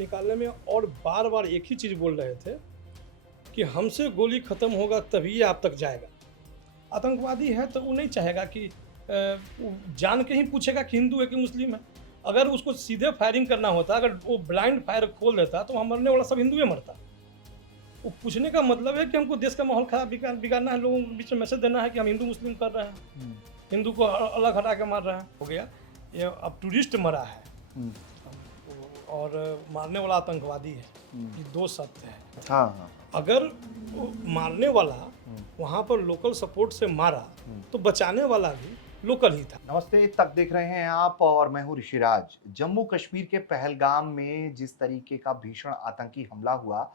निकालने में और बार बार एक ही चीज़ बोल रहे थे कि हमसे गोली ख़त्म होगा तभी ये आप तक जाएगा। आतंकवादी है तो वो नहीं चाहेगा कि वो जान के ही पूछेगा कि हिंदू है कि मुस्लिम है। अगर उसको सीधे फायरिंग करना होता, अगर वो ब्लाइंड फायर खोल देता तो वहाँ मरने वाला सब हिंदू ही मरता। वो पूछने का मतलब है कि हमको देश का माहौल खराब बिगाड़ना है, लोगों के बीच में मैसेज देना है कि हम हिंदू मुस्लिम कर रहे हैं, हिंदू को अलग हटा के मार रहे हैं। हो गया ये, अब टूरिस्ट मरा है और मारने वाला आतंकवादी है, ये दो सत्य है। हाँ हाँ। अगर वो मारने वाला वहाँ पर लोकल सपोर्ट से मारा तो बचाने वाला भी लोकल ही था। नमस्ते, तक देख रहे हैं आप और मैं हूं ऋषिराज। जम्मू कश्मीर के पहलगाम में जिस तरीके का भीषण आतंकी हमला हुआ,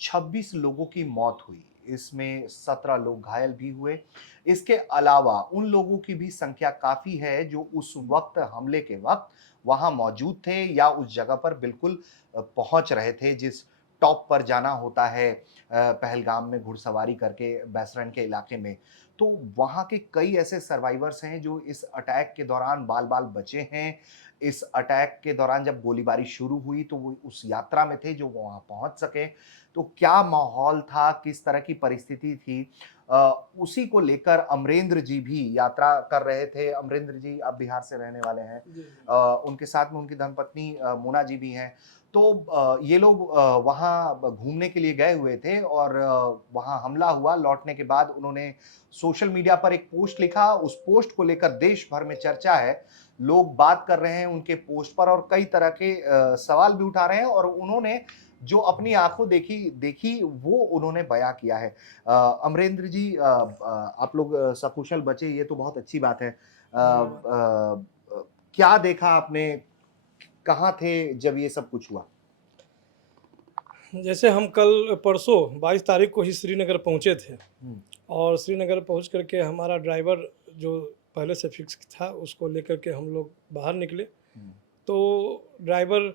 26 लोगों की मौत हुई, इसमें 17 लोग घायल भी हुए। इसके अलावा उन लोगों की भी संख्या काफी है जो उस वक्त, हमले के वक्त, वहां मौजूद थे या उस जगह पर बिल्कुल पहुंच रहे थे जिस टॉप पर जाना होता है पहलगाम में घुड़सवारी करके बैसरन के इलाके में। तो वहाँ के कई ऐसे सर्वाइवर्स हैं जो इस अटैक के दौरान बाल-बाल बचे हैं। इस अटैक के दौरान जब गोलीबारी शुरू हुई तो वो उस यात्रा में थे जो वहाँ पहुँच सके। तो क्या माहौल था, किस तरह की परिस्थिति थी, उसी को लेकर अमरेंद्र जी भी यात्रा कर रहे थे। अमरेंद्र जी अब बिहार से रहने वाले हैं। उनके साथ में उनकी धर्मपत्नी मोना जी भी हैं। तो ये लोग वहाँ घूमने के लिए गए हुए थे और वहाँ हमला हुआ। लौटने के बाद उन्होंने सोशल मीडिया पर एक पोस्ट लिखा। उस पोस्ट को लेकर देश भर में चर्चा है। लोग बात कर रहे हैं उनके पोस्ट पर और कई तरह के सवाल भी उठा रहे हैं और उन्होंने जो अपनी आंखों देखी देखी वो उन्होंने बयां किया है। अमरेंद्र जी, आप लोग सकुशल बचे, ये तो बहुत अच्छी बात है। क्या देखा आपने, कहाँ थे जब ये सब कुछ हुआ? जैसे हम कल परसों 22 तारीख को ही श्रीनगर पहुँचे थे और श्रीनगर पहुँच करके हमारा ड्राइवर जो पहले से फिक्स था उसको लेकर के हम लोग बाहर निकले। तो ड्राइवर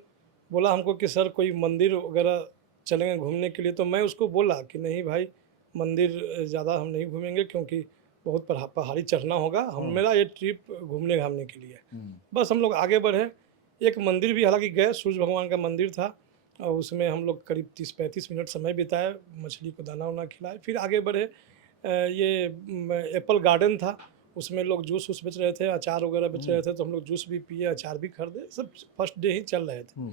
बोला हमको कि सर कोई मंदिर वगैरह चलेंगे घूमने के लिए। तो मैं उसको बोला कि नहीं भाई, मंदिर ज़्यादा हम नहीं घूमेंगे क्योंकि बहुत पहाड़ी चढ़ना होगा। हम मेरा ये ट्रिप घूमने घामने के लिए है। बस हम लोग आगे बढ़े। एक मंदिर भी हालांकि गए, सूर्य भगवान का मंदिर था और उसमें हम लोग करीब 30-35 मिनट समय बिताए, मछली को दाना वाना खिलाए। फिर आगे बढ़े। ये एप्पल गार्डन था, उसमें लोग जूस वूस बेच रहे थे, अचार वगैरह बेच रहे थे, तो हम लोग जूस भी पिए, अचार भी खरीदे। सब फर्स्ट डे ही चल रहे थे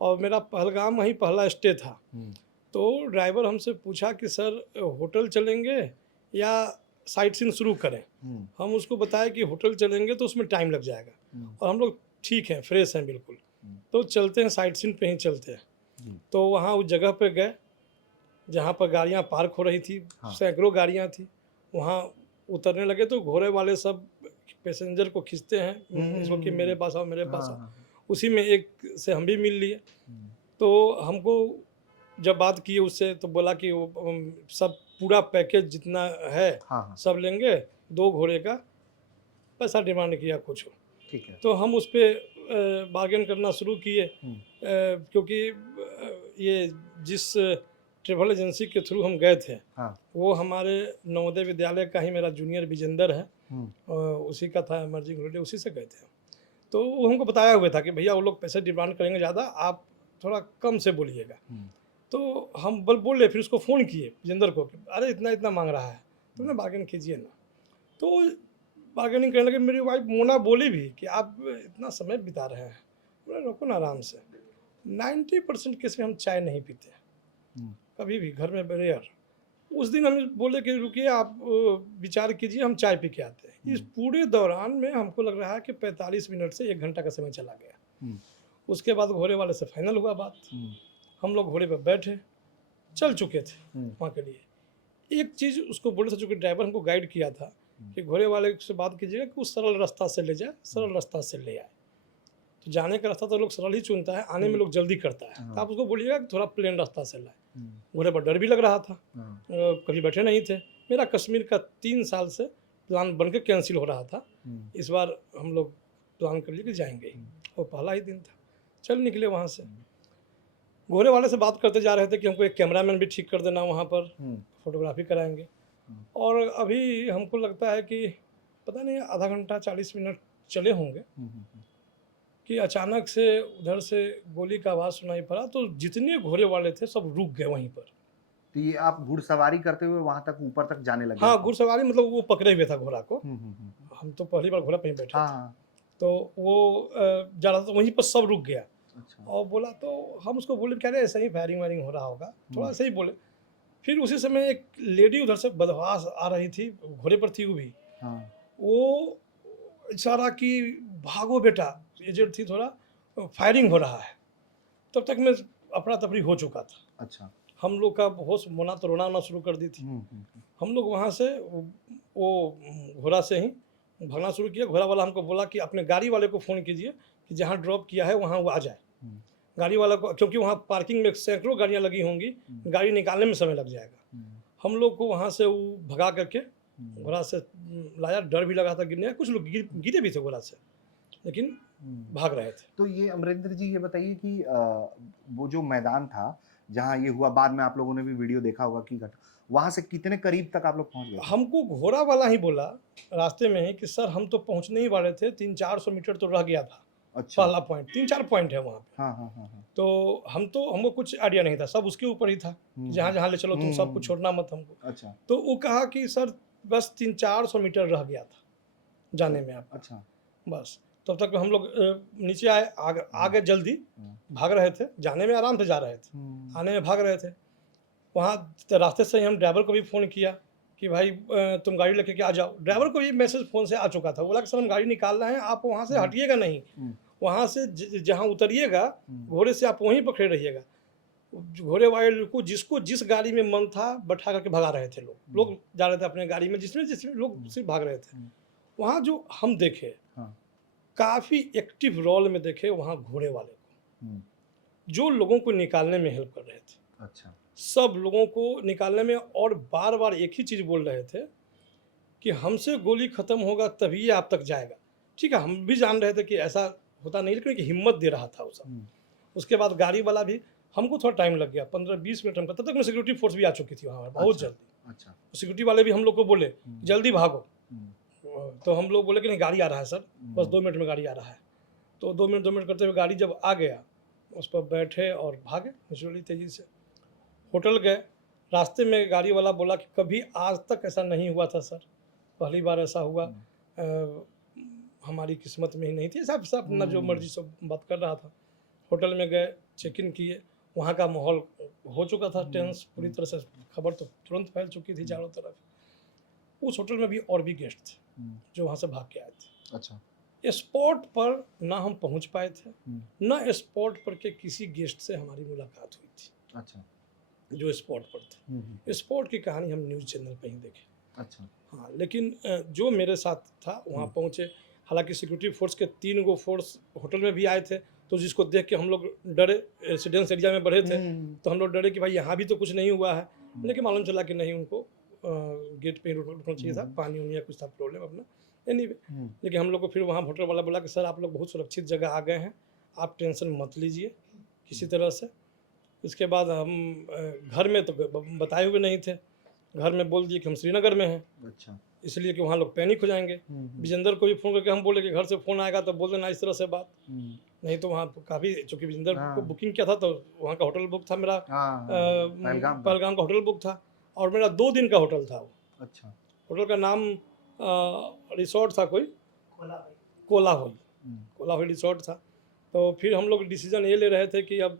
और मेरा पहलगाम वहीं पहला स्टे था। तो ड्राइवर हमसे पूछा कि सर होटल चलेंगे या साइट सीन शुरू करें। हम उसको बताया कि होटल चलेंगे तो उसमें टाइम लग जाएगा और हम लोग ठीक हैं, फ्रेश हैं बिल्कुल, तो चलते हैं साइट सीन पे ही चलते हैं। तो वहाँ उस जगह पे गए जहाँ पर गाड़ियाँ पार्क हो रही थी। सैकड़ों गाड़ियाँ थी। वहाँ उतरने लगे तो घोड़े वाले सब पैसेंजर को खींचते हैं इसको कि मेरे पास आओ, मेरे पास आओ। उसी में एक से हम भी मिल लिए। तो हमको जब बात की उससे तो बोला कि वो सब पूरा पैकेज जितना है सब लेंगे, 2 घोड़े का पैसा डिमांड किया कुछ। ठीक है। तो हम उस पर बार्गेन करना शुरू किए क्योंकि ये जिस ट्रेवल एजेंसी के थ्रू हम गए थे वो हमारे नवोदय विद्यालय का ही मेरा जूनियर विजेंदर है, उसी का था इमर्जिंग हॉलीडे, उसी से गए थे। तो वो हमको बताया हुआ था कि भैया वो लोग पैसे डिमांड करेंगे ज़्यादा, आप थोड़ा कम से बोलिएगा। तो हम बोले, फिर उसको फ़ोन किए विजेंदर को कि अरे इतना इतना मांग रहा है, तो ना बार्गेन कीजिए ना। तो बार्गेनिंग करने लगे। मेरी वाइफ मोना बोली भी कि आप इतना समय बिता रहे हैं, बोला रुको ना आराम से। 90% केस में हम चाय नहीं पीते कभी भी, घर में रेयर। उस दिन हम बोले कि रुकिए आप विचार कीजिए, हम चाय पी के आते हैं। इस पूरे दौरान में हमको लग रहा है कि 45 मिनट से 1 घंटा का समय चला गया। उसके बाद घोड़े वाले से फाइनल हुआ बात। हम लोग घोड़े पर बैठे, चल चुके थे वहाँ के लिए। एक चीज़ उसको बोले थे, चूँकि ड्राइवर हमको गाइड किया था कि घोड़े वाले से बात कीजिएगा कि वो सरल रास्ता से ले जाए, सरल रास्ता से ले आए। तो जाने का रास्ता तो लोग सरल ही चुनता है, आने में लोग जल्दी करता है। तो आप उसको बोलिएगा कि थोड़ा प्लेन रास्ता से लाए। घोड़े पर डर भी लग रहा था, कभी बैठे नहीं थे। मेरा कश्मीर का 3 साल से प्लान बन के कैंसिल हो रहा था। इस बार हम लोग प्लान कर लिए कि जाएंगे ही, और पहला ही दिन था। चल निकले वहाँ से। घोड़े वाले से बात करते जा रहे थे कि हमको एक कैमरामैन भी ठीक कर देना वहाँ पर, फोटोग्राफी कराएंगे। और अभी हमको लगता है कि पता नहीं आधा घंटा 40 मिनट चले होंगे। कि अचानक से उधर से गोली का आवाज़ सुनाई पड़ा, तो जितने घोड़े वाले थे सब रुक गए वहीं पर। तो ये आप घुड़सवारी करते हुए वहां तक ऊपर तक जाने लगे हाँ, थे? घुड़सवारी मतलब वो पकड़े हुए था घोड़ा को। हम्म। हम तो पहली बार घोड़ा पे ही बैठे हाँ थे। हाँ। तो वो जा रहा था, तो वहीं पर सब रुक गया अच्छा। और बोला, तो हम उसको बोले कह रहे ऐसे ही फायरिंग वायरिंग हो रहा होगा, थोड़ा ऐसे ही बोले। फिर उसी समय एक लेडी उधर से बदमाश आ रही थी, घोड़े पर थी वो भी। हाँ। वो इशारा की, भागो बेटा, एजेड थी थोड़ा, फायरिंग हो रहा है। तब तक मैं अफरा तफरी हो चुका था। अच्छा। हम लोग का होश मोना तो रोना आना शुरू कर दी थी। हम लोग वहाँ से वो घोड़ा से ही भागना शुरू किया। घोड़ा वाला हमको बोला कि अपने गाड़ी वाले को फ़ोन कीजिए कि जहाँ ड्रॉप किया है वहाँ वो आ जाए। गाड़ी वाला को, क्योंकि वहाँ पार्किंग में सैकड़ों गाड़ियाँ लगी होंगी, गाड़ी निकालने में समय लग जाएगा। हम लोग को वहाँ से वो भगा करके घोड़ा से लाया। डर भी लगा था गिरने का, कुछ लोग गिरे भी थे घोड़ा से, लेकिन भाग रहे थे। तो ये अमरिंदर जी ये बताइए कि वो जो मैदान था जहाँ ये हुआ, बाद में आप लोगों ने भी वीडियो देखा होगा कि वहां से कितने करीब तक आप लोग पहुंच गए थे? हमको घोड़ा वाला ही बोला रास्ते में ही कि सर हम तो पहुंचने ही वाले थे, 300-400 मीटर तो रह गया था। अच्छा। पहला पॉइंट, 3-4 पॉइंट है वहाँ पे। हाँ हाँ हाँ हाँ। तो हमको कुछ आइडिया नहीं था, सब उसके ऊपर ही था कि जहाँ जहाँ ले चलो तुम, सबको छोड़ना मत हमको। अच्छा। तो वो कहा कि सर बस 300-400 मीटर रह गया था जाने में आपका। अच्छा। बस तब तक हम लोग नीचे आए, आगे जल्दी भाग रहे थे। जाने में आराम से जा रहे थे, आने में भाग रहे थे। वहाँ रास्ते से ही हम ड्राइवर को भी फ़ोन किया कि भाई तुम गाड़ी लेके के आ जाओ। ड्राइवर को भी मैसेज फ़ोन से आ चुका था। बोला कि सर हम गाड़ी निकाल रहे हैं, आप वहाँ से हटिएगा नहीं। वहाँ से जहाँ उतरिएगा घोड़े से, आप वहीं पर खड़े रहिएगा। घोड़े वाले को जिसको जिस गाड़ी में मन था बैठा करके भगा रहे थे लोग। लोग जा रहे थे अपने गाड़ी में, जिसमें लोग सिर्फ भाग रहे थे। वहाँ जो हम देखे, काफ़ी एक्टिव रोल में देखे वहाँ घोड़े वाले को, जो लोगों को निकालने में हेल्प कर रहे थे। अच्छा। सब लोगों को निकालने में, और बार बार एक ही चीज़ बोल रहे थे कि हमसे गोली ख़त्म होगा तभी ये आप तक जाएगा। ठीक है, हम भी जान रहे थे कि ऐसा होता नहीं, लेकिन एक हिम्मत दे रहा था वो सब। उसके बाद गाड़ी वाला भी, हमको थोड़ा टाइम लग गया, 15-20 मिनट हमको, तब तक में सिक्योरिटी फोर्स भी आ चुकी थी वहाँ बहुत जल्दी। अच्छा। सिक्योरिटी वाले भी हम लोग को बोले जल्दी भागो। तो हम लोग बोले कि नहीं, गाड़ी आ रहा है सर, बस 2 मिनट में गाड़ी आ रहा है। तो 2 मिनट करते हुए गाड़ी जब आ गया, उस पर बैठे और भागे नेचुरली तेज़ी से। होटल गए, रास्ते में गाड़ी वाला बोला कि कभी आज तक ऐसा नहीं हुआ था सर, पहली बार ऐसा हुआ। हमारी किस्मत में ही नहीं थी। सब सब अपना जो मर्जी सब बात कर रहा था। होटल में गए, चेक इन किए। वहाँ का माहौल हो चुका था टेंस पूरी तरह से, खबर तो तुरंत फैल चुकी थी चारों तरफ। उस होटल में भी और भी गेस्ट थे जो वहाँ से भाग के आए थे। अच्छा। स्पॉट पर ना हम पहुँच पाए थे, ना स्पॉट पर के किसी गेस्ट से हमारी मुलाकात हुई थी। अच्छा। जो स्पॉट पर थे। स्पॉट की कहानी हम न्यूज़ चैनल पे ही देखे। अच्छा। हाँ, लेकिन जो मेरे साथ था वहाँ पहुँचे, हालांकि सिक्योरिटी फोर्स के 3 गो फोर्स होटल में भी आए थे, तो जिसको देख के हम लोग डरे। रेसिडेंस एरिया में बढ़े थे तो हम लोग डरे कि भाई यहाँ भी तो कुछ नहीं हुआ है, लेकिन मालूम चला कि नहीं, उनको गेट पे ही रुकना चाहिए था, पानी उनी या कुछ था प्रॉब्लम अपना, एनीवे। लेकिन हम लोग को फिर वहाँ होटल वाला बोला कि सर आप लोग बहुत सुरक्षित जगह आ गए हैं, आप टेंशन मत लीजिए किसी तरह से। इसके बाद हम घर में तो बताए हुए नहीं थे, घर में बोल दिए कि हम श्रीनगर में हैं। अच्छा। इसलिए कि वहाँ लोग पैनिक हो जाएंगे। विजेंदर को भी फ़ोन करके हम बोले कि घर से फ़ोन आएगा तो बोल देना इस तरह से बात, नहीं तो वहाँ काफ़ी, चूँकि विजेंदर को बुकिंग किया था तो वहाँ का होटल बुक था मेरा, पहलगाम का होटल बुक था, और मेरा 2 दिन का होटल था वो। अच्छा। होटल का नाम रिसोर्ट था कोई, कोलाहोई रिसोर्ट था। तो फिर हम लोग डिसीजन ये ले रहे थे कि अब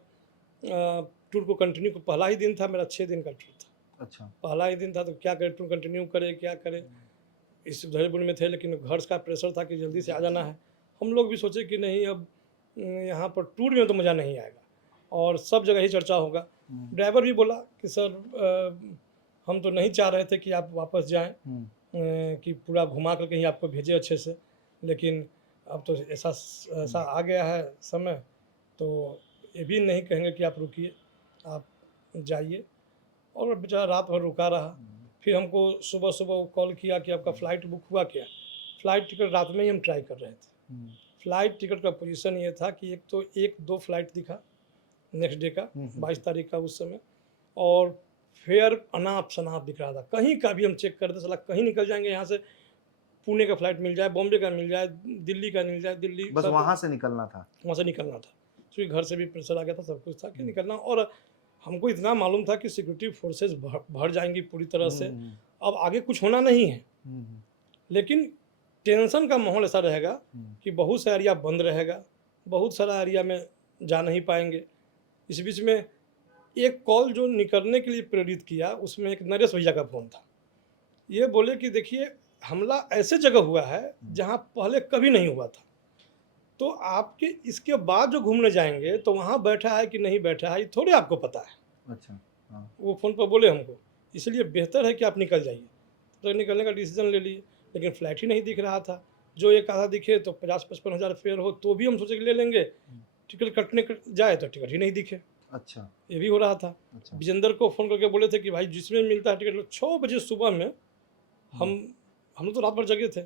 टूर को कंटिन्यू, पहला ही दिन था मेरा, 6 दिन का टूर था। अच्छा। पहला ही दिन था तो क्या करें, टूर कंटिन्यू करें क्या करें, इस धैर्यपुर में थे, लेकिन घर का प्रेशर था कि जल्दी से आ जाना है। हम लोग भी सोचे कि नहीं, अब यहाँ पर टूर में तो मज़ा नहीं आएगा और सब जगह ही चर्चा होगा। ड्राइवर भी बोला कि सर हम तो नहीं चाह रहे थे कि आप वापस जाएं, कि पूरा घुमा कर कहीं आपको भेजे अच्छे से, लेकिन अब तो ऐसा आ गया है समय, तो ये भी नहीं कहेंगे कि आप रुकिए, आप जाइए। और बेचारा रात भर रुका रहा। फिर हमको सुबह सुबह कॉल किया कि आपका फ़्लाइट बुक हुआ क्या। फ़्लाइट टिकट रात में ही हम ट्राई कर रहे थे। फ़्लाइट टिकट का पोजीशन ये था कि एक तो 1-2 फ़्लाइट दिखा नेक्स्ट डे का, 22 तारीख का उस समय, और फेयर अनाप शनाप दिख रहा था। कहीं का भी हम चेक करते, साला कहीं निकल जाएंगे यहाँ से, पुणे का फ्लाइट मिल जाए, बॉम्बे का मिल जाए, दिल्ली का मिल जाए, दिल्ली बस वहां से निकलना था। वहाँ से निकलना था, क्योंकि घर से भी प्रेशर आ गया था, सब कुछ था कि निकलना। और हमको इतना मालूम था कि सिक्योरिटी फोर्सेस भर जाएंगी पूरी तरह से, अब आगे कुछ होना नहीं है। लेकिन टेंशन का माहौल ऐसा रहेगा कि बहुत सा एरिया बंद रहेगा, बहुत सारा एरिया में जा नहीं पाएंगे। इस बीच में एक कॉल जो निकलने के लिए प्रेरित किया, उसमें एक नरेश भैया का फ़ोन था। ये बोले कि देखिए हमला ऐसे जगह हुआ है जहाँ पहले कभी नहीं हुआ था, तो आपके इसके बाद जो घूमने जाएंगे तो वहाँ बैठा है कि नहीं बैठा है ये थोड़े आपको पता है। अच्छा, हाँ। वो फ़ोन पर बोले हमको, इसलिए बेहतर है कि आप निकल जाइए। तो निकलने का डिसीजन ले लिए, लेकिन फ्लाइट ही नहीं दिख रहा था। जो एक आधा दिखे तो 50-55 हज़ार फेयर हो तो भी हम सोचे कि ले लेंगे, टिकट कटने जाए तो टिकट ही नहीं दिखे। अच्छा, ये भी हो रहा था। अच्छा। विजेंदर को फ़ोन करके बोले थे कि भाई जिसमें मिलता है टिकट लो। 6 बजे सुबह में हम तो रात भर जगे थे,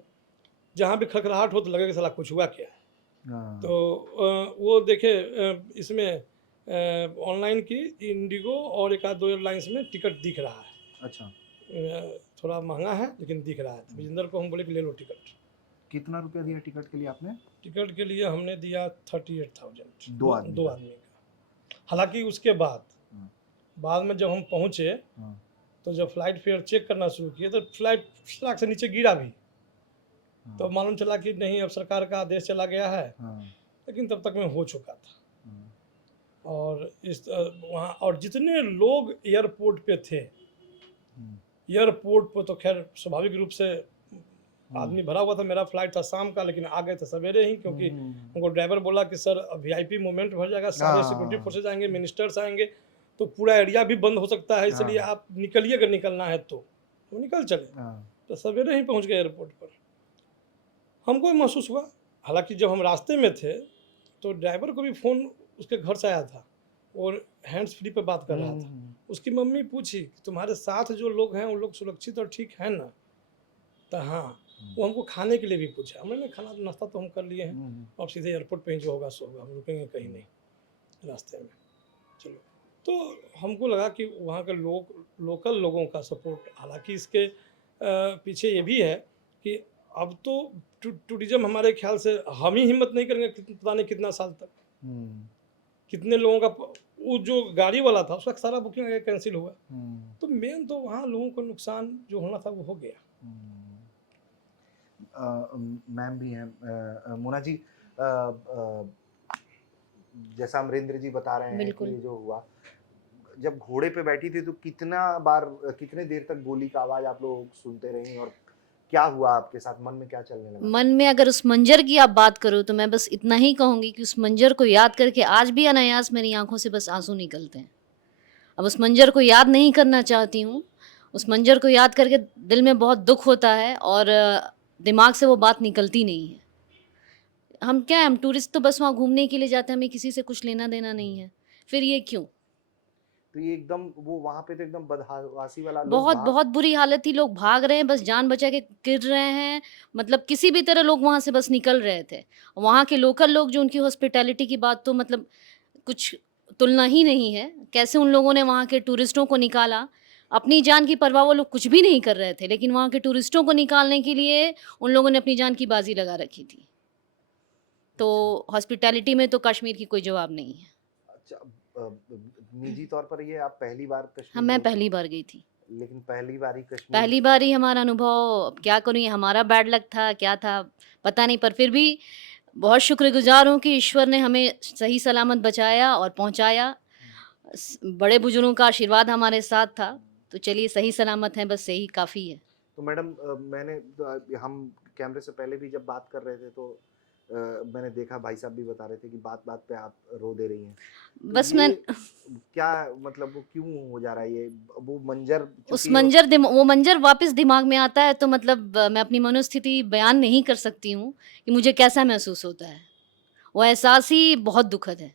जहाँ भी खड़खड़ाहट हो तो लगा कि साला कुछ हुआ क्या है। हाँ, तो वो देखे इसमें ऑनलाइन की इंडिगो और एक आध दो एयरलाइंस में टिकट दिख रहा है। अच्छा। थोड़ा महंगा है लेकिन दिख रहा है। तो विजेंदर को हम बोले कि ले लो टिकट। कितना रुपया दिया टिकट के लिए आपने? टिकट के लिए हमने दिया 38,000 दो आदमी दो का। आदमी का। हालांकि उसके बाद में जब हम पहुँचे हाँ, तो जब फ्लाइट फेयर चेक करना शुरू किए तो फ्लाइट सड़क से नीचे गिरा भी। तो मालूम चला कि नहीं अब सरकार का आदेश चला गया है, हाँ, लेकिन तब तक में हो चुका था। हाँ, और इस वहाँ और जितने लोग एयरपोर्ट पे थे, एयरपोर्ट पर तो खैर स्वाभाविक रूप से आदमी भरा हुआ था। मेरा फ्लाइट था शाम का, लेकिन आ गए थे सवेरे ही, क्योंकि हमको ड्राइवर बोला कि सर VIP मूवमेंट भर जाएगा, सारे सिक्योरिटी फोर्सेज आएंगे, मिनिस्टर्स आएंगे, तो पूरा एरिया भी बंद हो सकता है, इसलिए आप निकलिए अगर निकलना है तो। वो निकल चले, तो सवेरे ही पहुंच गए एयरपोर्ट पर। हमको महसूस हुआ, हालांकि जब हम रास्ते में थे तो ड्राइवर को भी फ़ोन उसके घर से आया था और हैंड्स फ्री पे बात कर रहा था। उसकी मम्मी पूछी कि तुम्हारे साथ जो लोग हैं उन लोग सुरक्षित और ठीक है ना? तो हाँ। वो हमको खाने के लिए भी पूछा। मैंने खाना नाश्ता तो हम कर लिए हैं, और सीधे एयरपोर्ट पे ही जो होगा सो होगा, हम रुकेंगे कहीं नहीं रास्ते में। चलो, तो हमको लगा कि वहाँ के लोकल लोगों का सपोर्ट, हालांकि इसके पीछे ये भी है कि अब तो टूरिज्म हमारे ख्याल से हम ही हिम्मत नहीं करेंगे पता नहीं कितना साल तक। कितने लोगों का वो जो गाड़ी वाला था उसका सारा बुकिंग कैंसिल हुआ। तो मेन तो वहाँ लोगों को नुकसान जो होना था वो हो गया। मैम भी हैं, मोना जी, जैसा अमरेंद्र जी बता रहे हैं कि ये जो हुआ, जब घोड़े पे बैठी थी तो कितने देर तक गोली का आवाज आप लोग सुनते रहे, और क्या हुआ आपके साथ? मन में क्या चलने लगा? मन में अगर उस मंजर की आप बात करो तो मैं बस इतना ही कहूंगी कि उस मंजर को याद करके आज भी अनायास मेरी आंखों से बस आंसू निकलते हैं। अब उस मंजर को याद नहीं करना चाहती हूँ। उस मंजर को याद करके दिल में बहुत दुख होता है और दिमाग से वो बात निकलती नहीं है। हम टूरिस्ट तो बस वहाँ घूमने के लिए जाते हैं, हमें किसी से कुछ लेना देना नहीं है, फिर ये क्यों? तो ये एकदम वो वहाँ पे तो एकदम बदहवासी वाला, बहुत बहुत बुरी हालत थी। लोग भाग रहे हैं, बस जान बचा के गिर रहे हैं, मतलब किसी भी तरह लोग वहाँ से बस निकल रहे थे। वहाँ के लोकल लोग जो, उनकी हॉस्पिटैलिटी की बात तो मतलब कुछ तुलना ही नहीं है। कैसे उन लोगों ने वहाँ के टूरिस्टों को निकाला, अपनी जान की परवाह वो लोग कुछ भी नहीं कर रहे थे, लेकिन वहाँ के टूरिस्टों को निकालने के लिए उन लोगों ने अपनी जान की बाजी लगा रखी थी। तो हॉस्पिटैलिटी में तो कश्मीर की कोई जवाब नहीं है। अच्छा, निजी तौर पर ये आप पहली बार कश्मीर? हाँ, मैं पहली बार गई थी। लेकिन पहली बार ही हमारा अनुभव, अब क्या करूँ, ये हमारा बैड लक था क्या था पता नहीं, पर फिर भी बहुत शुक्रगुजार हूँ कि ईश्वर ने हमें सही सलामत बचाया और पहुँचाया। बड़े बुजुर्गों का आशीर्वाद हमारे साथ था, तो चलिए सही सलामत हैं, बस यही काफ़ी है। तो मैडम, हम कैमरे से पहले भी जब बात कर रहे थे तो मैंने देखा, भाई साहब भी बता रहे थे कि बात बात पे आप रो दे रही हैं। तो बस मैं क्या मतलब, वो क्यों हो जा रहा है ये? वो मंजर, वो मंजर वापस दिमाग में आता है तो मतलब मैं अपनी मनोस्थिति बयान नहीं कर सकती हूँ कि मुझे कैसा महसूस होता है। वो एहसास ही बहुत दुखद है।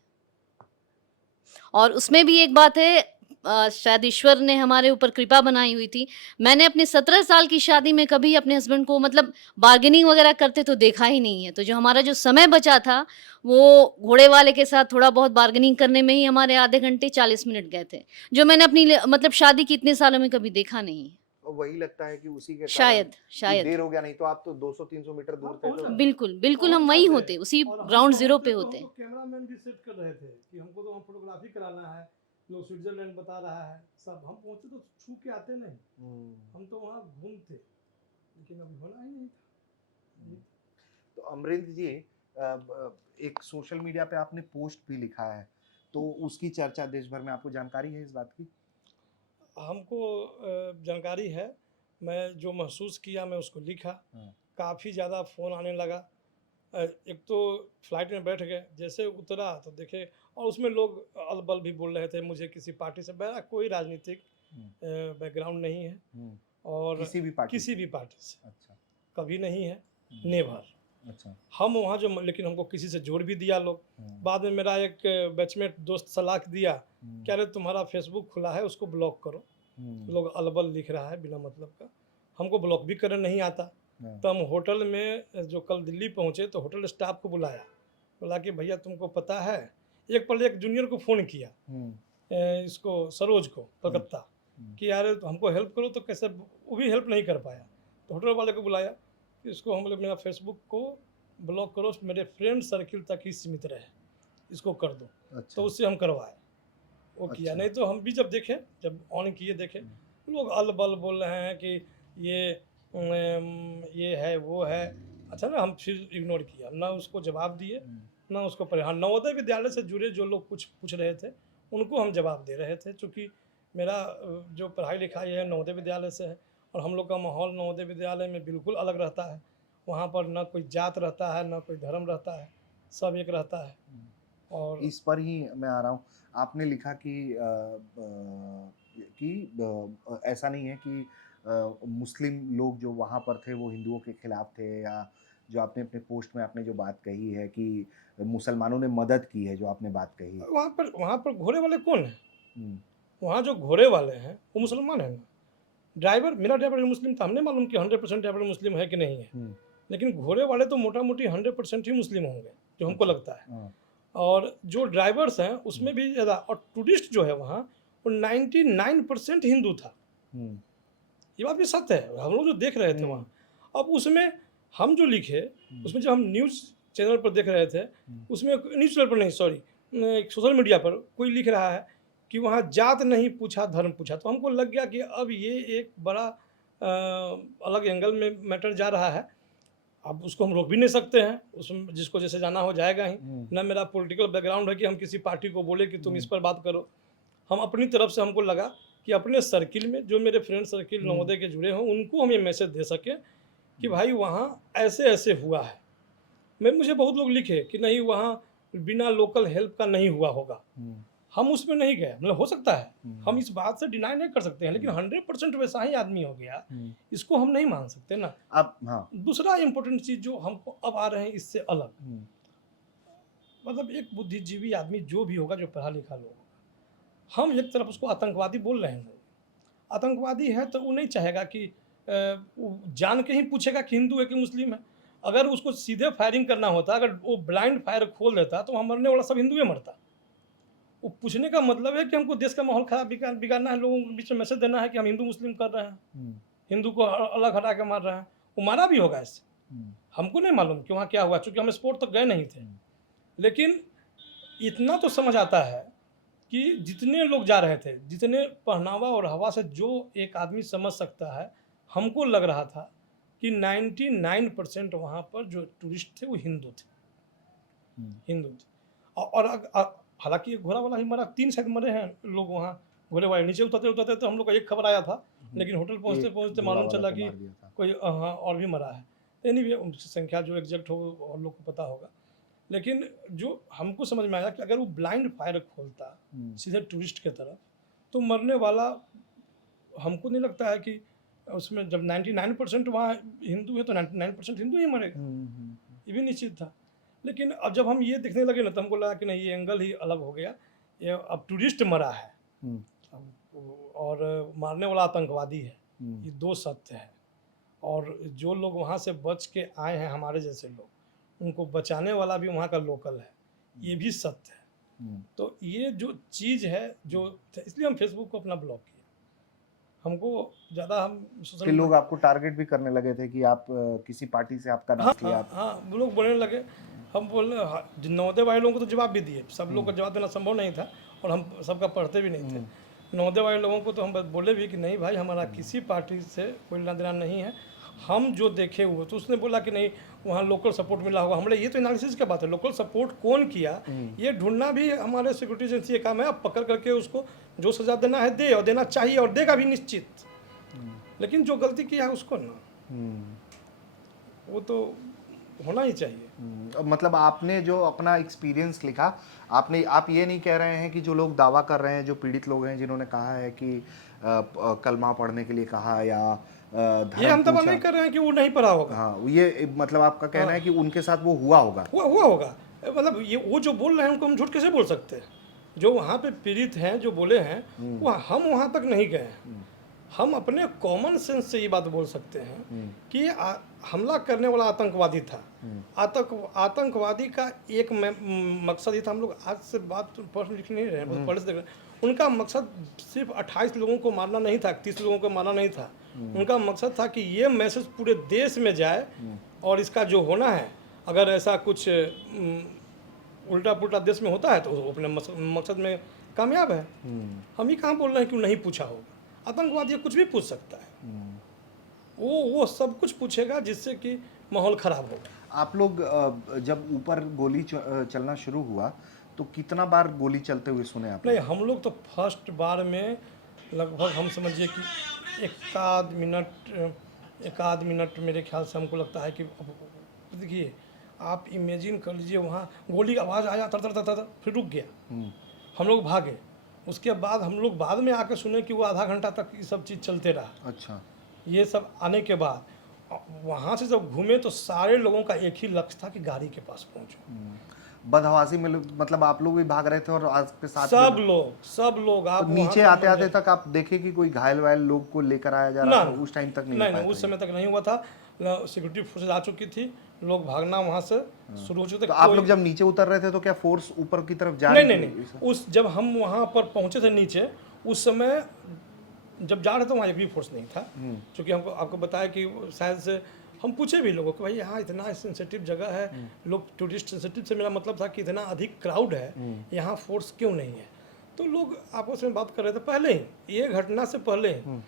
और उसमें भी एक बात है, शायद ईश्वर ने हमारे ऊपर कृपा बनाई हुई थी। मैंने अपने 17 साल की शादी में कभी अपने हस्बैंड को मतलब बार्गेनिंग वगैरह करते तो देखा ही नहीं है। तो जो हमारा जो समय बचा था वो घोड़े वाले के साथ थोड़ा बहुत बार्गेनिंग करने में ही हमारे आधे घंटे 40 मिनट गए थे, जो मैंने अपनी मतलब शादी की इतने सालों में कभी देखा नहीं है। वही लगता है कि उसी के कारण शायद कि शायद देर हो गया, नहीं तो आप तो 200-300 मीटर दूर थे तो बिल्कुल बिल्कुल हम पहुंच वहीं जाते होते, उसी और हम ग्राउंड जीरो पहुंचते पे तो होते। हमको कैमरामैन भी सेट कर रहे थे कि हमको तो वहाँ फोटोग्राफी कराना है, लोग स्विट्जरलैंड बता रहा है सब, हम पहुंचे तो छू के आते नहीं, हम तो वहाँ घूमते, लेकिन अभी होना ही नहीं था। ये तो अमरेंद्र जी, एक सोशल मीडिया पे आपने पोस्ट भी लिखा है, तो उसकी चर्चा देश भर में आपको जानकारी है इस बात की? हमको जानकारी है, मैं जो महसूस किया मैं उसको लिखा, हाँ। काफ़ी ज़्यादा फ़ोन आने लगा। एक तो फ्लाइट में बैठ गए, जैसे उतरा तो देखे, और उसमें लोग अलबल भी बोल रहे थे मुझे किसी पार्टी से, मेरा कोई राजनीतिक बैकग्राउंड नहीं है, और किसी भी पार्टी किसी से? भी पार्टी से अच्छा। कभी नहीं है, नेवर। अच्छा। हम वहाँ जो, लेकिन हमको किसी से जोड़ भी दिया लोग। बाद में मेरा एक बैचमेट दोस्त सलाह दिया, कह रहे तुम्हारा फेसबुक खुला है उसको ब्लॉक करो, लोग अलबल लिख रहा है बिना मतलब का, हमको ब्लॉक भी करना नहीं आता। तो हम होटल में जो कल दिल्ली पहुँचे तो होटल स्टाफ को बुलाया, बोला कि भैया तुमको पता है, एक पल एक जूनियर को फ़ोन किया, इसको सरोज को कलकत्ता, कि यार हमको हेल्प करो, तो कैसे, वो भी हेल्प नहीं कर पाया। तो होटल वाले को बुलाया कि इसको हम लोग मेरा फेसबुक को ब्लॉक करो, मेरे फ्रेंड सर्किल तक ही सीमित रहे, इसको कर दो। अच्छा। तो उससे हम करवाए, वो किया। अच्छा। नहीं तो हम भी जब देखे, जब ऑन किए देखे, लोग अलबल बोल रहे हैं कि ये है वो है। अच्छा ना, हम फिर इग्नोर किया, ना उसको जवाब दिए, ना उसको हाँ, नवोदय विद्यालय से जुड़े जो लोग कुछ पूछ रहे थे उनको हम जवाब दे रहे थे, चूँकि मेरा जो पढ़ाई लिखाई है नवोदय विद्यालय से है, और हम लोग का माहौल नवोदय विद्यालय में बिल्कुल अलग रहता है। वहाँ पर ना कोई जात रहता है, ना कोई धर्म रहता है, सब एक रहता है। और इस पर ही मैं आ रहा हूँ। आपने लिखा ऐसा नहीं है कि मुस्लिम लोग जो वहाँ पर थे वो हिंदुओं के खिलाफ थे, या जो आपने अपने पोस्ट में आपने जो बात कही है कि मुसलमानों ने मदद की है, जो आपने बात कही। वहाँ पर घोड़े वाले कौन हैं? हम्म। वहाँ जो घोड़े वाले हैं वो मुसलमान हैं ना। ड्राइवर, मेरा ड्राइवर मुस्लिम था, हमने मालूम कि 100% ड्राइवर मुस्लिम है कि नहीं है, लेकिन घोड़े वाले तो मोटा मोटी 100% ही मुस्लिम होंगे, जो हमको लगता है। और जो ड्राइवर्स हैं उसमें भी ज़्यादा, और टूरिस्ट जो है वहाँ वो 99% हिंदू था। ये बात भी सत्य है, हम लोग जो देख रहे थे वहाँ। अब उसमें हम जो लिखे, उसमें जब हम न्यूज़ चैनल पर देख रहे थे, उसमें न्यूज़ चैनल पर नहीं, सॉरी, सोशल मीडिया पर कोई लिख रहा है कि वहाँ जात नहीं पूछा धर्म पूछा, तो हमको लग गया कि अब ये एक बड़ा अलग एंगल में मैटर जा रहा है। अब उसको हम रोक भी नहीं सकते हैं, उसमें जिसको जैसे जाना हो जाएगा ही। ना मेरा पॉलिटिकल बैकग्राउंड है कि हम किसी पार्टी को बोले कि तुम इस पर बात करो। हम अपनी तरफ से, हमको लगा कि अपने सर्किल में जो मेरे फ्रेंड सर्किल नवोदय के जुड़े हों उनको हम ये मैसेज दे सकें कि भाई वहाँ ऐसे ऐसे हुआ है। मुझे बहुत लोग लिखे कि नहीं वहाँ बिना लोकल हेल्प का नहीं हुआ होगा, हम उसमें नहीं गए, मतलब हो सकता है, हम इस बात से डिनाई नहीं कर सकते हैं, लेकिन 100% वैसा ही आदमी हो गया, इसको हम नहीं मान सकते ना। अब हाँ, दूसरा इम्पोर्टेंट चीज़ जो हमको अब आ रहे हैं इससे अलग, मतलब एक बुद्धिजीवी आदमी जो भी होगा, जो पढ़ा लिखा लोग, हम एक तरफ उसको आतंकवादी बोल रहे हैं, आतंकवादी है तो वो नहीं चाहेगा कि वो जान के ही पूछेगा कि हिंदू है कि मुस्लिम है। अगर उसको सीधे फायरिंग करना होता, अगर वो ब्लाइंड फायर खोल देता तो वहाँ मरने वाला सब हिंदू ही मरता। वो पूछने का मतलब है कि हमको देश का माहौल खराब बिगाड़ना है, लोगों के बीच में मैसेज देना है कि हम हिंदू मुस्लिम कर रहे हैं, हिंदू को अलग हटा के मार रहे हैं। वो मारा भी होगा इससे, हमको नहीं मालूम कि वहाँ क्या हुआ, चूँकि हम स्पोर्ट तक गए नहीं थे। लेकिन इतना तो समझ आता है कि जितने लोग जा रहे थे, जितने पहनावा और हवा से जो एक आदमी समझ सकता है, हमको लग रहा था कि 99% वहाँ पर जो टूरिस्ट थे वो हिंदू थे, हिंदू थे। और हालांकि ये घोड़ा वाला ही मरा, 3 शायद मरे हैं लोग वहाँ। घोड़े वाले नीचे उतरते उतरते तो हम लोग का एक खबर आया था, लेकिन होटल पहुँचते पहुँचते मालूम चला कि कोई हाँ और भी मरा है। एनीवे उनकी संख्या जो एग्जैक्ट हो और लोग को पता होगा। लेकिन जो हमको समझ में आया कि अगर वो ब्लाइंड फायर खोलता सीधे टूरिस्ट के तरफ, तो मरने वाला, हमको नहीं लगता है कि उसमें जब 99% वहाँ हिंदू है तो 99% हिंदू ही मरेगा, ये भी निश्चित था। लेकिन अब जब हम ये देखने लगे ना तो हमको लगा कि नहीं, ये एंगल ही अलग हो गया, ये अब टूरिस्ट मरा है और मारने वाला आतंकवादी है, ये दो सत्य है। और जो लोग वहाँ से बच के आए हैं, हमारे जैसे लोग, उनको बचाने वाला भी वहाँ का लोकल है, ये भी सत्य है। तो ये जो चीज़ है, जो इसलिए हम फेसबुक को अपना ब्लॉक किया, हमको ज़्यादा हम कि सोशल लोग आपको टारगेट भी करने लगे थे कि आप किसी पार्टी से आपका नाम हाँ लिया हाँ हाँ, वो लोग बोलने लगे। हम बोल रहे हाँ, नवोदय वाले लोगों को तो जवाब भी दिए, सब लोग को जवाब देना संभव नहीं था और हम सबका पढ़ते भी नहीं थे। नवोदय वाले लोगों को तो हम बस बोले भी कि नहीं भाई, हमारा किसी पार्टी से कोई लेना देना नहीं है, हम जो देखे हुए। तो उसने बोला कि नहीं, वहाँ लोकल सपोर्ट मिला होगा। हमने ये तो एनालिसिस का बात है, लोकल सपोर्ट कौन किया ये ढूंढना भी हमारे सिक्योरिटी एजेंसी का काम है। अब पकड़ करके उसको जो सजा देना है दे, और देना चाहिए और देगा भी निश्चित। लेकिन जो गलती किया है उसको ना, वो तो होना ही चाहिए। मतलब आपने जो अपना एक्सपीरियंस लिखा, आप ये नहीं कह रहे हैं कि जो लोग दावा कर रहे हैं, जो पीड़ित लोग हैं जिन्होंने कहा है कि कलमा पढ़ने के लिए कहा या ये धर्म हम दावा पूछा, नहीं कर रहे हैं कि वो नहीं पढ़ा होगा। हाँ, ये मतलब आपका कहना है कि उनके साथ वो हुआ होगा। हुआ होगा। मतलब ये वो जो बोल रहे हैं उनको हम झूठ कैसे बोल सकते हैं? जो वहाँ पे पीड़ित हैं, जो बोले हैं, वो हम वहाँ तक नहीं गए हैं। हम अपने कॉमन सेंस से ये बात बोल सकते हैं कि हमला करने वाला आतंकवादी था। आतंकवादी का एक मकसद ही था। हम लोग आज से बात पढ़ लिख नहीं रहे हैं, पढ़े से देख रहे हैं। उनका मकसद सिर्फ 28 लोगों को मारना नहीं था, 30 लोगों को मारना नहीं था। उनका मकसद था कि ये मैसेज पूरे देश में जाए, और इसका जो होना है, अगर ऐसा कुछ उल्टा पुल्टा देश में होता है तो वो अपने मकसद में कामयाब है। हम ही कहाँ बोल रहे हैं कि नहीं पूछा होगा। आतंकवादी कुछ भी पूछ सकता है, वो सब कुछ पूछेगा जिससे कि माहौल खराब होगा। आप लोग जब ऊपर गोली चलना शुरू हुआ तो कितना बार गोली चलते हुए सुने आप? नहीं, हम लोग तो फर्स्ट बार में लगभग हम समझिए कि एक आध मिनट मेरे ख्याल से हमको लगता है कि देखिए, आप इमेजिन कर लीजिए, वहाँ गोली का आवाज़ आया, तर तर तर तर, फिर रुक गया। हम लोग भागे। उसके बाद हम लोग बाद में आके सुने कि वो आधा घंटा तक ये सब चीज़ चलते रहा। अच्छा। ये सब आने के बाद वहाँ से जब घूमे तो सारे लोगों का एक ही लक्ष्य था कि गाड़ी के पास पहुँचो। बदहवासी में मतलब आप लोग भी भाग रहे थे और आपके साथ सब लोग आप तो नीचे आते आते तक आप देखे कि कोई घायल वायल लोग को लेकर आया जा रहा था? उस टाइम तक नहीं, उस समय तक नहीं हुआ था। सिक्योरिटी फोर्सेज आ चुकी थी, लोग भागना वहाँ से शुरू हो चुके थे। तो आप लोग जब नीचे उतर रहे थे तो क्या फोर्स ऊपर की तरफ जा रही थी? नहीं, उस जब हम वहाँ पर पहुँचे थे नीचे, उस समय जब जा रहे थे वहाँ एक भी फोर्स नहीं था। क्योंकि हमको आपको बताया कि शायद से हम पूछे भी लोगों को, भाई यहाँ इतना सेंसिटिव जगह है, लोग टूरिस्ट सेंसिटिव से मेरा मतलब था कि इतना अधिक क्राउड है, यहाँ फोर्स क्यों नहीं है? तो लोग आपस में बात कर रहे थे पहले ही, ये घटना से पहले ही।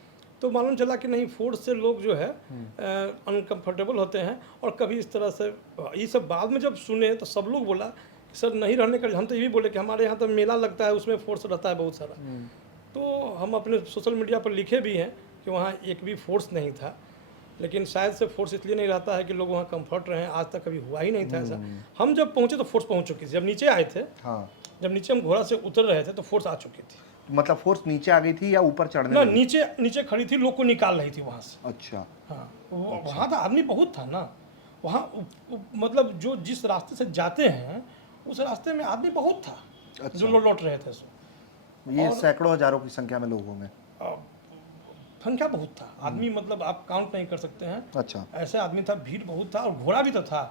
तो मालूम चला कि नहीं, फोर्स से लोग जो है अनकंफर्टेबल होते हैं। और कभी इस तरह से ये सब बाद में जब सुने तो सब लोग बोला कि सर नहीं रहने का। हम तो ये भी बोले कि हमारे यहाँ तो मेला लगता है, उसमें फोर्स रहता है बहुत सारा। तो हम अपने सोशल मीडिया पर लिखे भी हैं कि वहाँ एक भी फोर्स नहीं था। लेकिन शायद से फोर्स इसलिए नहीं रहता है कि लोग वहाँ कंफर्ट रहें, आज तक कभी हुआ ही नहीं था ऐसा। हम जब पहुँचे तो फोर्स पहुँच चुकी थी। जब नीचे आए थे, जब नीचे हम घोड़ा से उतर रहे थे तो फोर्स आ चुकी थी। मतलब फोर्स नीचे आ गई थी या ऊपर चढ़ने ना, नीचे खड़ी थी, लोग को निकाल रही थी वहाँ से। अच्छा। हाँ, वहाँ तो आदमी बहुत था ना वहाँ, मतलब जो जिस रास्ते से जाते हैं उस रास्ते में आदमी बहुत था। अच्छा। जो लौट रहे थे ये सैकड़ों हजारों की संख्या में लोग होंगे। संख्या बहुत था आदमी, मतलब आप काउंट नहीं कर सकते हैं। अच्छा। ऐसे आदमी था, भीड़ बहुत था, और घोड़ा भी तो था।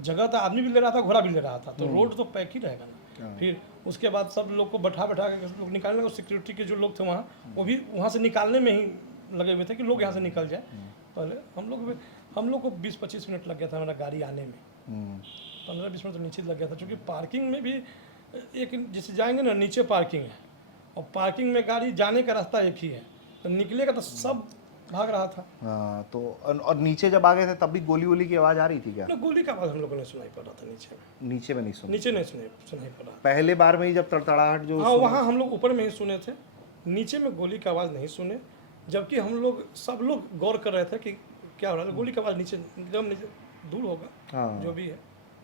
जगह था, आदमी भी ले रहा था, घोड़ा भी ले रहा था, तो रोड तो पैक ही रहेगा ना। फिर उसके बाद सब लोग को बैठा के लोग निकालने लगे। सिक्योरिटी के जो लोग थे वहाँ, वो भी वहाँ से निकालने में ही लगे हुए थे कि लोग यहाँ से निकल जाए। पहले हम लोग को 20-25 मिनट लग गया था हमारा गाड़ी आने में। 15-20 मिनट तो नीचे लग गया था, क्योंकि पार्किंग में भी एक जिसे जाएंगे ना, नीचे पार्किंग है, और पार्किंग में गाड़ी जाने का रास्ता एक ही है, तो निकलेगा तो सब भाग रहा था। हाँ, तो और नीचे जब आ गए थे तब भी गोली वोली की आवाज़ आ रही थी क्या? ना, गोली का आवाज़ हम लोगों ने सुनाई पड़ रहा था नीचे में नहीं सुनी? नीचे नहीं सुनाई पड़ रहा। पहले बार में ही जब तड़तड़ाहट जो हाँ, वहाँ हम लोग ऊपर में ही सुने थे, नीचे में गोली का आवाज़ नहीं सुने। जबकि हम लोग सब लोग गौर कर रहे थे कि क्या हो रहा है। गोली का आवाज़ नीचे एकदम नीचे दूर होगा। हाँ। जो भी है,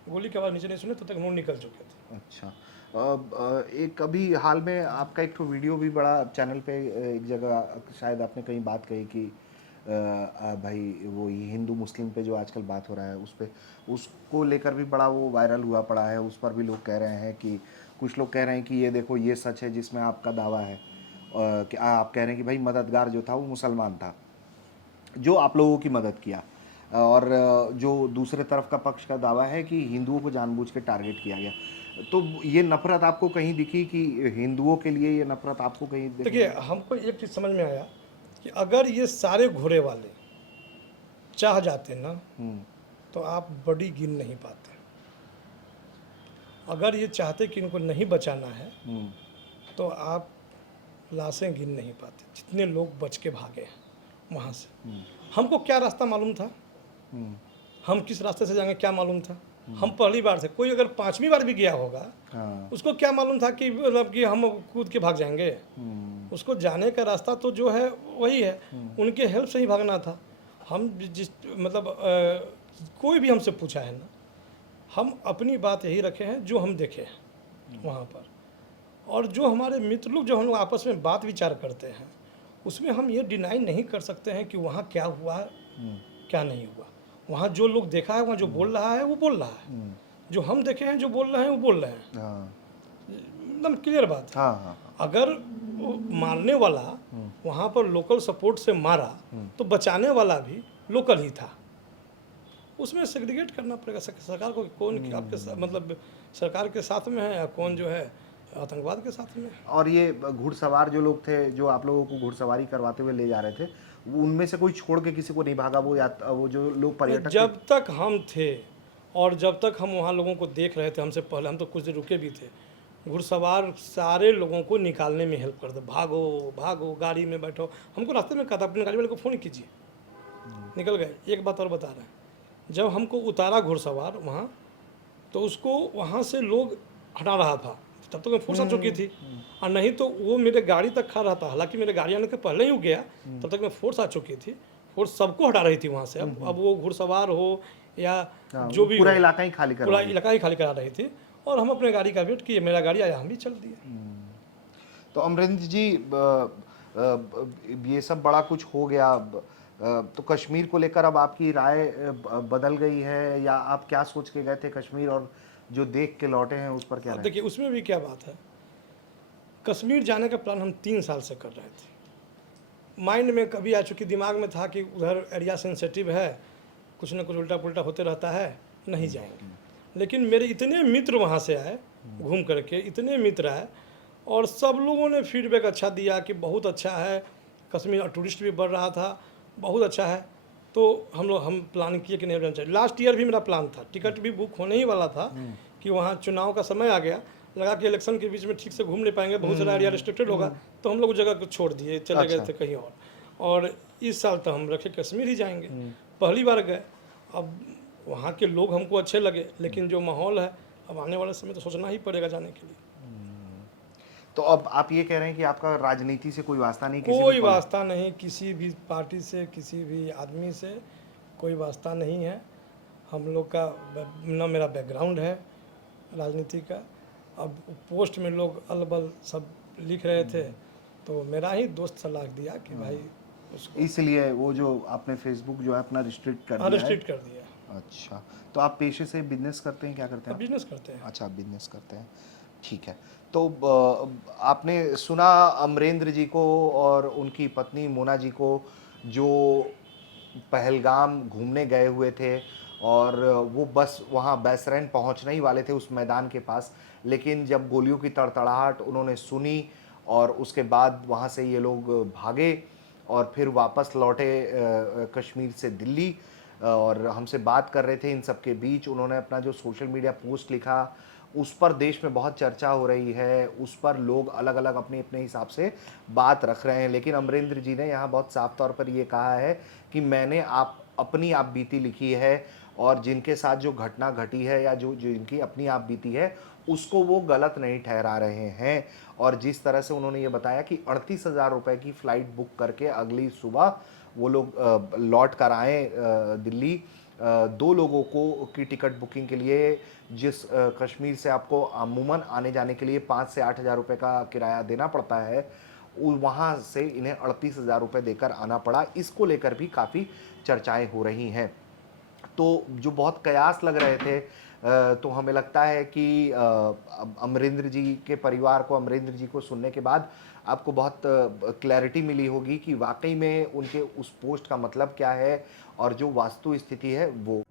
गोली की आवाज़ नीचे नहीं सुने, तब तक हम लोग निकल चुके थे। अच्छा। एक अभी हाल में आपका एक तो वीडियो भी बड़ा चैनल पे एक जगह शायद आपने कहीं बात कही कि भाई वो हिंदू मुस्लिम पे जो आजकल बात हो रहा है उस पे, उसको लेकर भी बड़ा वो वायरल हुआ पड़ा है। उस पर भी लोग कह रहे हैं कि कुछ लोग कह रहे हैं कि ये देखो ये सच है जिसमें आपका दावा है, कि आप कह रहे हैं कि भाई मददगार जो था वो मुसलमान था जो आप लोगों की मदद किया, और जो दूसरे तरफ का पक्ष का दावा है कि हिंदुओं को जानबूझ के टारगेट किया गया। तो ये नफरत आपको कहीं दिखी कि हिंदुओं के लिए ये नफरत आपको कहीं? देखिए, हमको एक चीज़ समझ में आया कि अगर ये सारे घोड़े वाले चाह जाते ना तो आप बड़ी गिन नहीं पाते। अगर ये चाहते कि इनको नहीं बचाना है तो आप लाशें गिन नहीं पाते, जितने लोग बच के भागे हैं वहाँ से। हमको क्या रास्ता मालूम था, हम किस रास्ते से जाएंगे क्या मालूम था। हम पहली बार थे, कोई अगर 5वीं बार भी गया होगा उसको क्या मालूम था कि मतलब कि हम कूद के भाग जाएंगे। उसको जाने का रास्ता तो जो है वही है, उनके हेल्प से ही भागना था। हम जिस मतलब कोई भी हमसे पूछा है ना, हम अपनी बात यही रखे हैं जो हम देखे हैं वहाँ पर। और जो हमारे मित्र लोग जो हम लोग आपस में बात विचार करते हैं उसमें हम ये डिनाई नहीं कर सकते हैं कि वहाँ क्या हुआ क्या नहीं हुआ। वहाँ जो लोग देखा है, वहाँ जो बोल रहा है वो बोल रहा है, जो हम देखे हैं जो बोल रहे हैं वो बोल रहे हैं। एकदम क्लियर बात है। अगर वो मारने वाला वहाँ पर लोकल सपोर्ट से मारा तो बचाने वाला भी लोकल ही था। उसमें सेग्रीगेट करना पड़ेगा सरकार को, कौन आपके मतलब सरकार के साथ में है या कौन जो है आतंकवाद के साथ में। और ये घुड़सवार जो लोग थे जो आप लोगों को घुड़सवारी करवाते हुए ले जा रहे थे, उनमें से कोई छोड़ के किसी को नहीं भागा? वो जो लोग पर्यटक जब तक हम थे और जब तक हम वहाँ लोगों को देख रहे थे, हमसे पहले हम तो कुछ देर रुके भी थे, घुड़सवार सारे लोगों को निकालने में हेल्प करते, भागो भागो गाड़ी में बैठो। हमको रास्ते में कहा था अपने गाड़ी वाले को फ़ोन कीजिए, निकल गए। एक बात और बता रहे हैं, जब हमको उतारा घुड़सवार वहाँ तो उसको वहाँ से लोग हटा रहा था, तब तक मैं फोर्स आ चुकी थी। और नहीं तो वो मेरे गाड़ी तक खा रहा था, हालांकि मेरे गाड़ी आने के पहले ही वो गया, तब तक मैं फोर्स आ चुकी थी। फोर्स सबको हटा रही थी वहाँ से। अब वो घुड़सवार हो या जो भी पूरा हो, इलाका ही खाली पूरा इलाका ही खाली करा रही थी। और हम अपने गाड़ी का वेट किए, मेरा गाड़ी आया, हम भी चल दिए। तो अमरिंदर जी, ये सब बड़ा कुछ हो गया, तो कश्मीर को लेकर अब आपकी राय बदल गई है, या आप क्या सोच के गए थे कश्मीर और जो देख के लौटे हैं उस पर क्या राय? देखिए उसमें भी क्या बात है, कश्मीर जाने का प्लान हम 3 साल से कर रहे थे। माइंड में कभी आ चुकी, दिमाग में था कि उधर एरिया सेंसिटिव है, कुछ न कुछ उल्टा पुल्टा होते रहता है, नहीं जाएंगे। लेकिन मेरे इतने मित्र वहाँ से आए घूम करके, इतने मित्र आए और सब लोगों ने फीडबैक अच्छा दिया कि बहुत अच्छा है कश्मीर, और टूरिस्ट भी बढ़ रहा था, बहुत अच्छा है। तो हम प्लान किए कि नहीं रहना चाहिए। लास्ट ईयर भी मेरा प्लान था, टिकट भी बुक होने ही वाला था कि वहाँ चुनाव का समय आ गया, लगा कि इलेक्शन के बीच में ठीक से घूम नहीं पाएंगे, बहुत सारा एरिया रिस्ट्रिक्टेड होगा, तो हम लोग जगह को छोड़ दिए, चले गए थे कहीं और इस साल तो हम रखे कश्मीर ही जाएंगे। पहली बार गए, अब वहाँ के लोग हमको अच्छे लगे, लेकिन जो माहौल है अब आने वाले समय तो सोचना ही पड़ेगा जाने के लिए। तो अब आप ये कह रहे हैं कि आपका राजनीति से कोई वास्ता नहीं? कोई वास्ता नहीं, किसी भी पार्टी से, किसी भी आदमी से कोई वास्ता नहीं है। हम लोग का ना मेरा बैकग्राउंड है राजनीति का। अब पोस्ट में लोग अलबल सब लिख रहे थे, तो मेरा ही दोस्त सलाह दिया कि भाई उसको, इसलिए वो जो आपने फेसबुक जो है अपना रिस्ट्रिक्ट कर दिया है? रिस्ट्रिक्ट कर दिया। अच्छा, तो आप पेशे से बिजनेस करते हैं, क्या करते हैं? बिजनेस करते हैं। अच्छा, बिजनेस करते हैं, ठीक है। तो आपने सुना अमरेंद्र जी को और उनकी पत्नी मोना जी को, जो पहलगाम घूमने गए हुए थे और वो बस वहाँ बैसरैन पहुँचने ही वाले थे उस मैदान के पास, लेकिन जब गोलियों की तड़तड़ाहट उन्होंने सुनी और उसके बाद वहाँ से ये लोग भागे और फिर वापस लौटे कश्मीर से दिल्ली, और हमसे बात कर रहे थे। इन सब के बीच उन्होंने अपना जो सोशल मीडिया पोस्ट लिखा, उस पर देश में बहुत चर्चा हो रही है, उस पर लोग अलग अलग अपने अपने हिसाब से बात रख रहे हैं। लेकिन अमरेंद्र जी ने यहाँ बहुत साफ तौर पर ये कहा है कि मैंने अपनी आप बीती लिखी है, और जिनके साथ जो घटना घटी है या जो जिनकी अपनी आप बीती है उसको वो गलत नहीं ठहरा रहे हैं। और जिस तरह से उन्होंने ये बताया कि 38,000 रुपये की फ़्लाइट बुक करके अगली सुबह वो लोग लौट कर आए दिल्ली। 2 लोगों को की टिकट बुकिंग के लिए, जिस कश्मीर से आपको अमूमन आने जाने के लिए 5 से 8,000 रुपये का किराया देना पड़ता है, वहाँ से इन्हें 38,000 रुपये देकर आना पड़ा। इसको लेकर भी काफ़ी चर्चाएं हो रही हैं। तो जो बहुत कयास लग रहे थे, तो हमें लगता है कि अमरिंदर जी के परिवार को, अमरिंदर जी को सुनने के बाद आपको बहुत क्लैरिटी मिली होगी कि वाकई में उनके उस पोस्ट का मतलब क्या है और जो वास्तु स्थिति है वो।